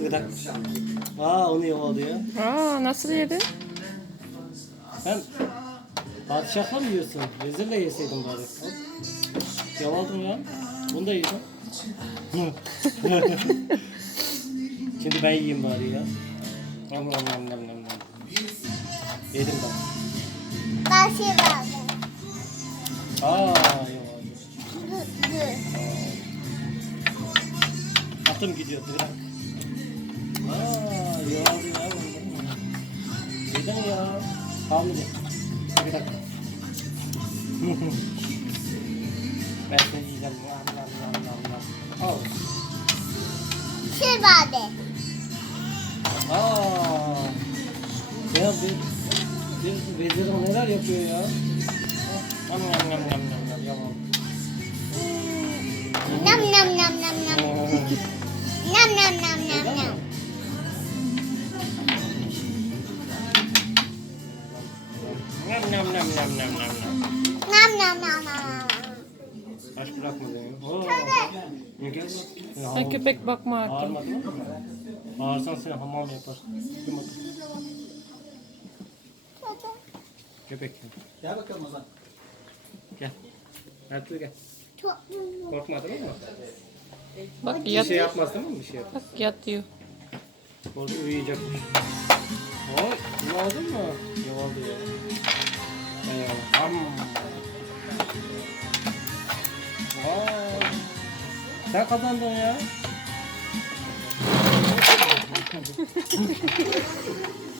Bir dakika. Onu yavalıyor. Nasıl yedin? Sen padişahla mı yiyorsun? Vezirle yeseydin bari. Hop. Yavaldın ya. Bunu da yedim. Şimdi ben yiyeyim bari ya. Nam nam nam nam nam. Yedim ben. Ben şey verdim. Yavaldı. Dur. Atım gidiyor. Bir dakika. Yavaldı ya. Yedin ya. Tamam mı? Bir dakika. Ben seni yiyeceğim. Nam nam nam nam nam. Al. Şey verdi. Ya bir vezirim neler yapıyor ya? Nam nam nam nam nam nam. Yavaldı. Nam nam nam nam nam. Nam nam nam nam nam. Nam nam nam nam nam nam nam. Nam nam nam nam. Aç bırakmadın ya. Gel bak. Sen köpek bakma artık. Ağırmadın mı? Ağırsan seni hamam yapar. Kim bakın? Köpek. Gel bakalım Ozan. Gel. Ertuğrul gel. Çok Korkmadın mı? Bak Bir yat. şey yapmaz değil mi? Bir şey yapmaz. Bak yatıyor. Orada uyuyacakmış. Oy, bunu aldın mı? Yavaldı ya. Eyvallah. Sen kazandın ya.